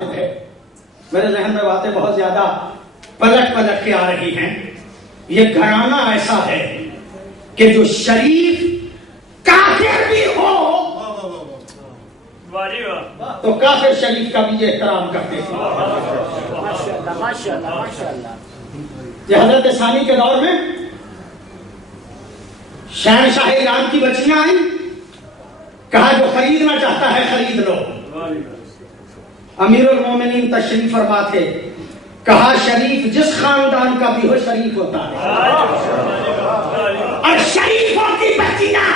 میرے ذہن میں باتیں بہت زیادہ پلٹ کے آ رہی ہیں. یہ گھرانہ ایسا ہے کہ جو شریف کافر بھی ہو تو کافر شریف کا بھی احترام کرتے تھے. یہ حضرت ثانی کے دور میں شہنشاہ ایران کی بچیاں آئیں, کہا جو خریدنا چاہتا ہے خرید لو. امیر المومنین تشریف فرما تھے, کہا شریف جس خاندان کا بھی ہو شریف ہوتا ہے, اور شریفوں کی بچیاں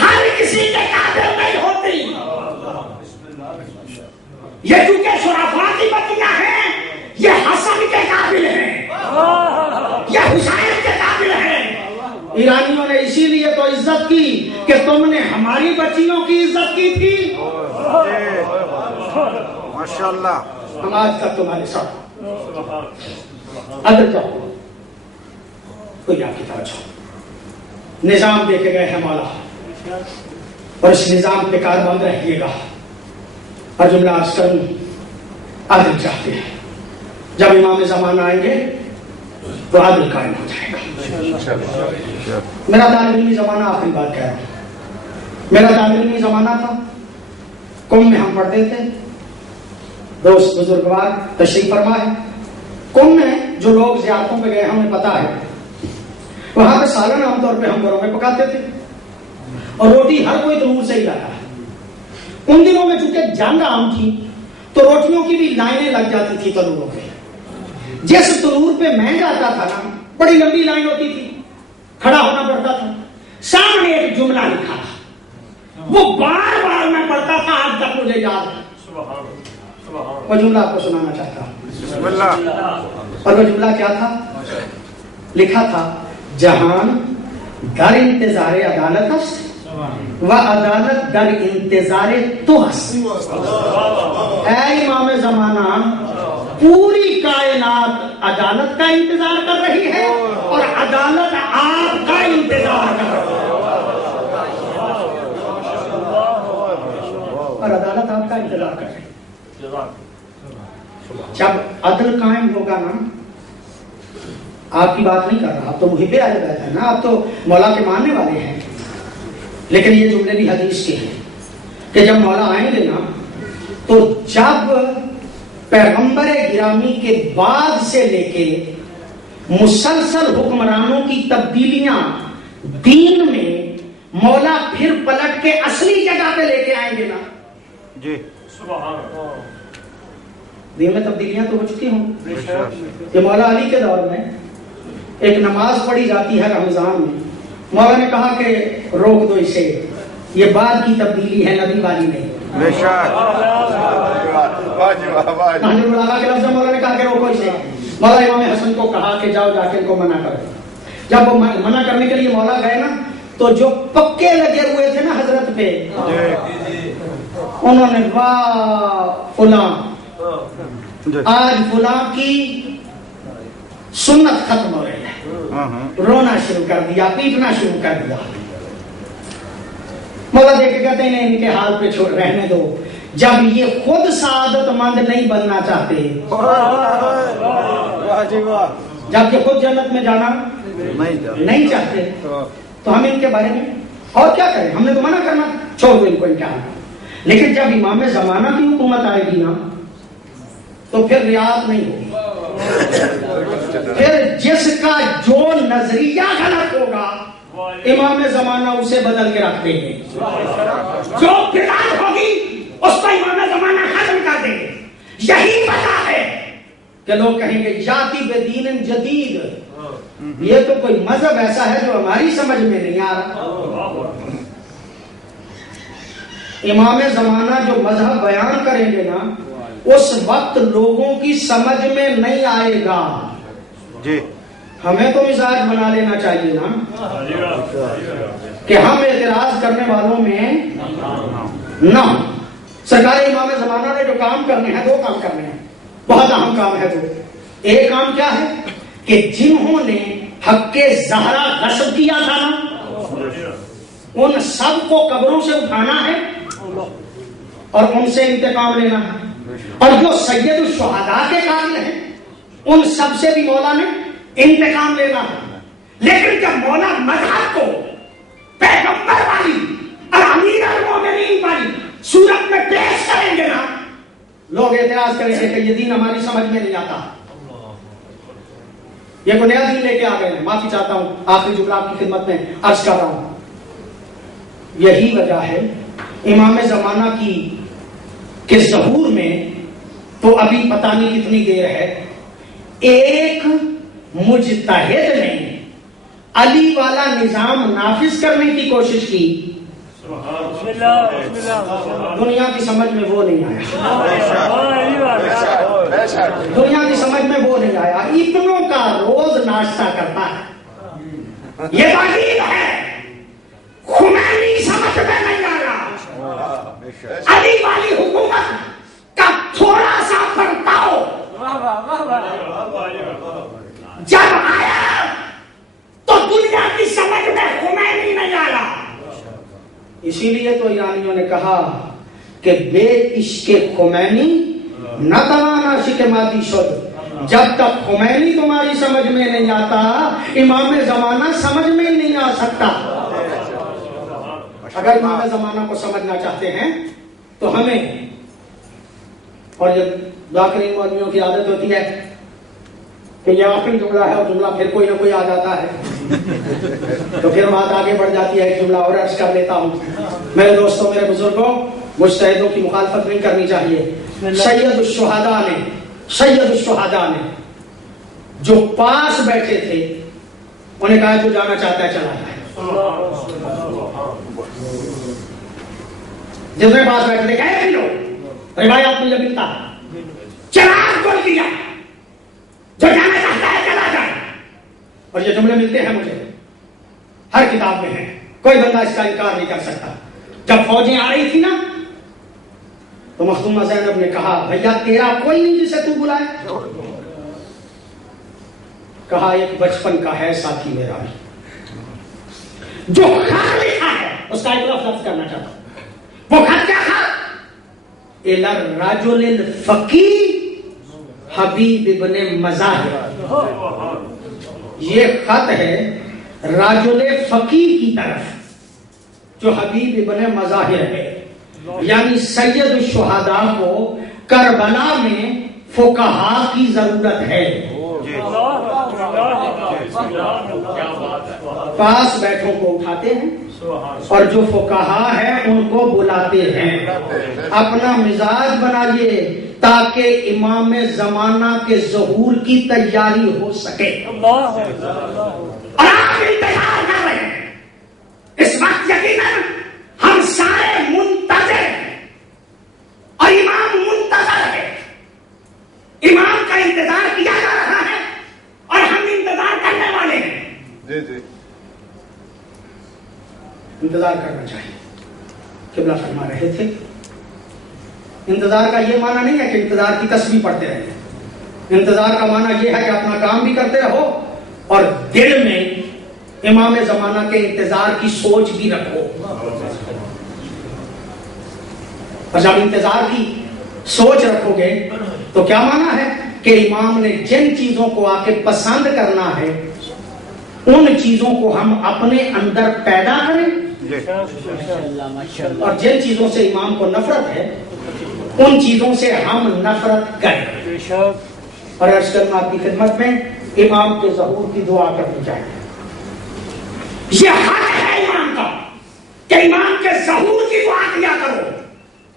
ہر کسی کے قابل نہیں ہوتی. یہ چونکہ شرفاء کی بچیاں ہیں, یہ حسن کے قابل ہیں, یہ حسین کے قابل ہیں. ایرانیوں نے اسی لیے تو عزت کی کہ تم نے ہماری بچیوں کی عزت کی تھی. ماشاءاللہ. ہم آج تک تمہارے ساتھ ادھر جاؤ, کوئی آپ کی طرف جاؤ. نظام دے کے گئے ہیں مولا, اور اس نظام پہ کاربند رہیے گا. اور جملہ عرض کروں, عادل چاہتے ہیں جب امام زمانہ آئیں گے تو عادل قائم ہو جائے گا. میرا طالب علمی زمانہ, آخری بات کہہ رہا ہوں, میرا طالب علمی زمانہ تھا, قوم میں ہم پڑھتے تھے, دوست بزرگوار تشریف فرما ہے. قوم میں جو لوگ زیارتوں پہ گئے ہمیں پتا ہے, وہاں پہ سالن عام طور پہ ہم گھروں میں پکاتے تھے, اور روٹی ہر کوئی تنور سے ہی لاتا ہے. ان دنوں میں چونکہ جنگ عام تھی تو روٹیوں کی بھی لائنیں لگ جاتی تھی تنوروں پہ. جس تنور پہ میں جاتا تھا نا, بڑی لمبی لائن ہوتی تھی, کھڑا ہونا پڑتا تھا. سامنے ایک جملہ لکھا تھا, وہ بار بار میں پڑھتا تھا, آج تک مجھے یاد ہے. وہ جملہ آپ کو سنانا چاہتا ہوں. اور وہ جملہ کیا تھا؟ لکھا تھا, جہان در انتظار عدالت است و عدالت در انتظار تو است. اے امام زمانہ, پوری کائنات عدالت کا انتظار کر رہی ہے, اور عدالت آپ کا انتظار کر رہی ہے. اور عدالت آپ کا انتظار کر رہی ہے. جب عدل قائم ہوگا نا, آپ کی بات نہیں کر رہا, آپ تو محب اہل بیت ہے نا, آپ تو مولا کے ماننے والے ہیں, لیکن یہ جملے بھی حدیث کے ہیں کہ جب مولا آئیں گے نا, تو جب پیغمبر گرامی کے بعد سے لے کے مسلسل حکمرانوں کی تبدیلیاں دین میں مولا پھر پلٹ کے اصلی جگہ پہ لے کے آئیں گے نا جی, دین میں تبدیلیاں تو ہو چکی ہوں. کہ مولا علی کے دور میں ایک نماز پڑھی جاتی ہے رمضان میں, مولا نے کہا کہ روک دو اسے, یہ بعد کی تبدیلی ہے, نبی والی نہیں. بے شک. کے لفظ مولا نے کہا کہ روکو اسے. مولا امام حسن کو کہا کہ جاؤ جا کے ان کو منع کرو. جب وہ منع کرنے کے لیے مولا گئے نا, تو جو پکے لگے ہوئے تھے نا حضرت پہ, انہوں نے واہ فلاں, آج فلاں کی سنت ختم ہو رہی ہے, رونا شروع کر دیا, پیٹنا شروع کر دیا. مولا دیکھ کے کہتے ہیں ان کے حال پہ چھوڑ رہنے دو, جب یہ خود سعادت مند نہیں بننا چاہتے, جب یہ خود جنت میں جانا نہیں چاہتے, تو ہم ان کے بارے میں اور کیا کریں؟ ہم نے تو منع کرنا, چھوڑ دو ان کو ان کے حال. لیکن جب امام زمانہ کی حکومت آئے گی نا, تو پھر رعایت نہیں ہوگی. پھر جس کا جو نظریہ غلط ہوگا, امام زمانہ اسے بدل کے رکھ دیں گے. جو بدعت ہوگی اس کو امام زمانہ ختم کر دیں گے. یہی وجہ ہے کہ لوگ کہیں گے یاتی بدین جدید, یہ تو کوئی مذہب ایسا ہے جو ہماری سمجھ میں نہیں آ رہا. امام زمانہ جو مذہب بیان کریں گے نا, اس وقت لوگوں کی سمجھ میں نہیں آئے گا. جی, ہمیں تو مزاج بنا لینا چاہیے نا کہ ہم اعتراض کرنے والوں میں نہ ہوں. سرکار امام زمانہ نے جو کام کرنے ہیں, دو کام کرنے ہیں, بہت اہم کام ہے. تو ایک کام کیا ہے کہ جنہوں نے حق زہرا غصب کیا تھا نا, ان سب کو قبروں سے اٹھانا ہے اور ان سے انتقام لینا ہے. اور جو سید الشہداء کے قاتل ہیں ان سب سے بھی مولا نے انتقام لینا ہے. لیکن جب مولا مذہب کو پیغمبر والی اور امیر المومنین والی صورت میں پیش کریں گے نا، لوگ اعتراض کریں گے کہ یہ دین ہماری سمجھ میں نہیں آتا، یہ کوئی نیا دین لے کے آ گئے ہیں. معافی چاہتا ہوں، آخری جملہ آپ کی خدمت میں عرض کر رہا ہوں. یہی وجہ ہے امام زمانہ کی کہ ظہور میں تو ابھی پتہ نہیں کتنی دیر ہے، ایک مجتہد نے علی والا نظام نافذ کرنے کی کوشش کی، دنیا کی سمجھ میں وہ نہیں آیا. دنیا کی سمجھ میں وہ نہیں آیا. اتنوں کا روز ناشتہ کرتا ہے، یہ واجب ہے. خمینی سمجھ میں نہیں آیا، علی والی حکومت کا تھوڑا سا برتاؤ جب آیا تو دنیا کی سمجھ میں خمینی نہیں آیا. اسی لیے تو ایرانیوں نے کہا کہ بے عشق خمینی نہ توانا شک مادی شد. جب تک خمینی تمہاری سمجھ میں نہیں آتا، امام زمانہ سمجھ میں ہی نہیں آ سکتا. اگر امام زمانہ کو سمجھنا چاہتے ہیں تو ہمیں، اور جب دعا کریم مولویوں کی عادت ہوتی ہے کہ یہ آخری جملہ ہے اور جملہ پھر کوئی نہ کوئی آ جاتا ہے تو پھر بات آگے بڑھ جاتی ہے. ایک جملہ اور عرض کر لیتا ہوں. میرے دوستوں، میرے بزرگوں، مجتہدوں کی مخالفت نہیں کرنی چاہیے. سید الشہداء نے جو پاس بیٹھے تھے انہیں کہا جو جانا چاہتا ہے چلا جائے. جتنے پاس بیٹھے تھے کہے لو روایات میں ملتا ہے، چراغ کھول دیا، جو جانا چاہتا ہے چلا جائے. اور یہ جملے ملتے ہیں مجھے، ہر کتاب میں ہیں، کوئی بندہ اس کا انکار نہیں کر سکتا. جب فوجیں آ رہی تھی نا تو مخدومہ زینب نے کہا بھیا تیرا کوئی نہیں جسے تو بلائے؟ کہا ایک بچپن کا ہے ساتھی میرا بھی، جو خط لکھا ہے اس کا ایک لفظ کرنا چاہتا ہوں. وہ خط کیا تھا؟ الی الرجل الفقی حبیب ابن مظاہر. یہ خط ہے رجل فقی کی طرف جو حبیب ابن مظاہر ہے، یعنی سید الشہداء کو کربلا میں فقہا کی ضرورت ہے. پاس بیٹھوں کو اٹھاتے ہیں اور جو فقہا ہیں ان کو بلاتے ہیں. اپنا مزاج بنائیے تاکہ امام زمانہ کے ظہور کی تیاری ہو سکے. اور آپ انتظار کر رہے ہیں اس وقت، یقیناً ہم سارے منتظر ہیں اور امام منتظر ہے. امام کا انتظار کیا جا رہا ہے اور ہم انتظار کرنے والے ہیں. انتظار کرنا چاہیے. قبلہ فرما رہے تھے انتظار کا یہ معنی نہیں ہے کہ انتظار کی تسبیح پڑھتے رہے. انتظار کا معنی یہ ہے کہ اپنا کام بھی کرتے رہو اور دل میں امام زمانہ کے انتظار کی سوچ بھی رکھو. اور جب انتظار کی سوچ رکھو گے تو کیا معنی ہے کہ امام نے جن چیزوں کو آ کے پسند کرنا ہے ان چیزوں کو ہم اپنے اندر پیدا کریں، اور جن چیزوں سے امام کو نفرت ہے ان چیزوں سے ہم نفرت کریں. اور عرض کرنا آپ کی خدمت میں امام کے ظہور کی دعا کرنی چاہیے. یہ حق ہے امام کا کہ امام کے ظہور کی دعا کیا کرو.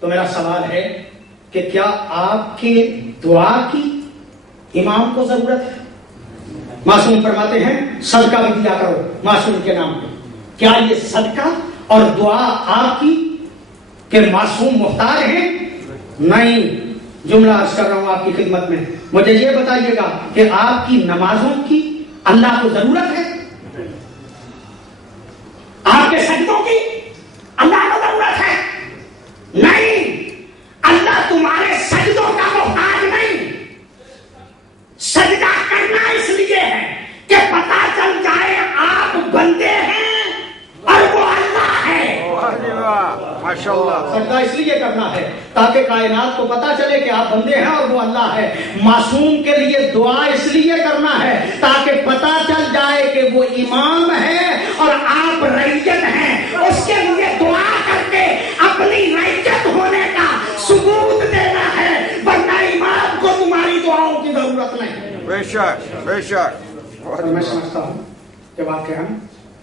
تو میرا سوال ہے کہ کیا آپ کے دعا کی امام کو ضرورت ہے؟ معصوم فرماتے ہیں صدقہ بھی دیا کرو معصوم کے نام پہ. کیا یہ صدقہ اور دعا آپ کی کہ معصوم محتاج ہیں؟ نہیں. جملہ عرض کر رہا ہوں آپ کی خدمت میں. مجھے یہ بتائیے گا کہ آپ کی نمازوں کی اللہ کو ضرورت ہے؟ آپ کے سجدوں کی اللہ کو ضرورت ہے؟ نہیں. اللہ تمہارے سجدوں کا محتاج نہیں. سجدہ کرنا اس لیے ہے کہ پتہ چل جائے آپ بندے ہیں اور وہ اللہ ہے. ماشاءاللہ. سجدہ اس لیے کرنا ہے تاکہ تاکہ کائنات کو پتا چلے کہ آپ بندے ہیں اور وہ اللہ ہے. معصوم کے لیے دعا اس لیے کرنا ہے تاکہ پتا چل جائے کہ وہ امام ہے اور آپ رعیت ہیں. اس کے لیے دعا کر کے اپنی رعیت ہونے کا ثبوت دینا ہے، ورنہ امام کو تمہاری دعاؤں کی ضرورت نہیں. بے شک بے شک. اور میں سمجھتا ہوں کہ واقعا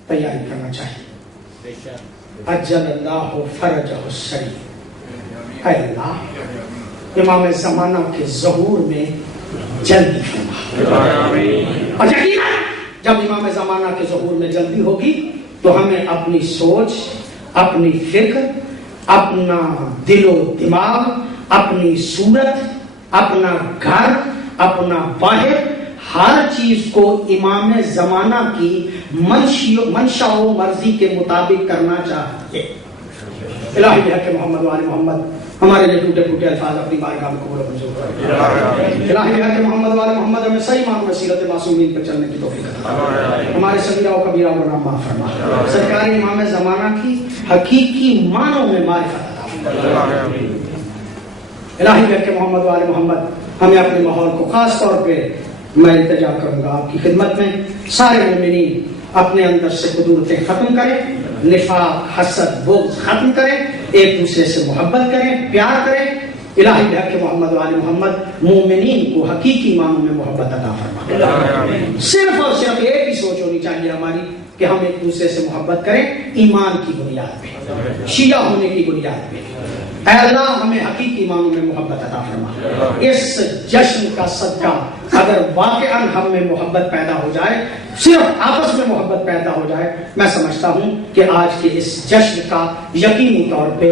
تیاری کرنا چاہیے. اجل اللہ فرجہ الشریف. اے اللہ امام زمانہ کے ظہور میں جلدی فرما. اور یقیناً جب امام زمانہ کے ظہور میں جلدی ہوگی تو ہمیں اپنی سوچ، اپنی فکر، اپنا دل و دماغ، اپنی صورت، اپنا گھر، اپنا باہر، ہر چیز کو امام زمانہ کی منشا و مرضی کے مطابق کرنا چاہیے. الہی بحق محمد و آل محمد ہمارے لیے ٹوٹے پھوٹے الفاظ اپنی بارگاہ میں قبول و منظور فرمائے. الہی بحق محمد و آل محمد ہمیں صحیح معنوں میں سیرت معصومین پر چلنے کی توفیق عطا فرما. ہمارے صغیرہ و کبیرہ و گناہ معاف فرما. سرکار امام زمانہ کی حقیقی معنوں میں معرفت عطا فرما. الہی بحق محمد و آل محمد ہمیں اپنے ماحول کو خاص طور پہ میں التجا کروں گا آپ کی خدمت میں سارے مومنین اپنے اندر سے قدورتیں ختم کریں، نفاق، حسد، بغض ختم کریں، ایک دوسرے سے محبت کریں، پیار کریں. الہی بحق محمد و آل محمد مومنین کو حقیقی معنوں میں محبت عطا فرما. صرف اور صرف ایک ہی سوچ ہونی چاہیے ہماری کہ ہم ایک دوسرے سے محبت کریں ایمان کی بنیاد پہ، شیعہ ہونے کی بنیاد پہ. اے اللہ ہمیں حقیقی معنوں میں محبت عطا فرما. اس جشن کا صدقہ اگر واقعاً ہم میں محبت پیدا ہو جائے، صرف آپس میں محبت پیدا ہو جائے، میں سمجھتا ہوں کہ آج کے اس جشن کا یقینی طور پہ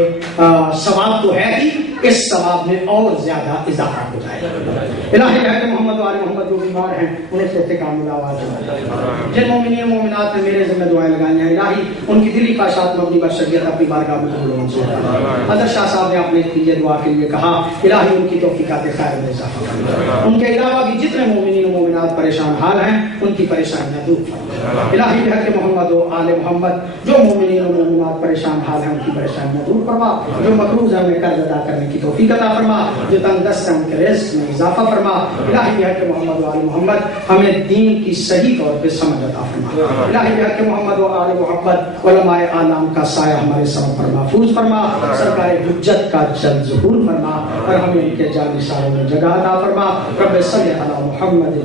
ثواب تو ہے ہی، اس ثواب میں اور زیادہ اضافہ ہو جائے. الہی بحق محمد و آل محمد جو بیمار ہیں انہیں صحت کاملہ آواز دے. جن مومنین مومنات نے میرے ذمہ دعائیں لگائی ہیں الہی ان کی دلی خواہشات مبنی بر شریعت اپنی بارگاہ میں قبول و منظور فرما. حضرت شاہ صاحب نے اپنے لیے دعا کے لیے کہا الہی ان کی توفیقات خیر میں اضافہ فرما. ان کے علاوہ بھی جتنے مومنین و مومنات پریشان حال ہیں ان کی پریشانیاں دور فرما. الہی بحق محمد و آل محمد جو مومنین و مومنات پریشان حال ہیں ان کی پریشانیاں دور فرما. جو مقروض ہیں انہیں قرض ادا کرنے کی توفیق عطا فرما. جو تنگ دست ہیں ان کے رزق میں اضافہ فرما. الہی بحق محمد و آل محمد ہمیں دین کی صحیح طور پہ سمجھ عطا فرما. الہی بحق محمد و آل محمد علماء اعلام کا سایہ ہمارے سر پر محفوظ فرما. سرکار حجت کا جلد ظہور فرما اور ہمیں ان کے جانشینوں میں جگہ عطا فرما. رب صلی علی محمد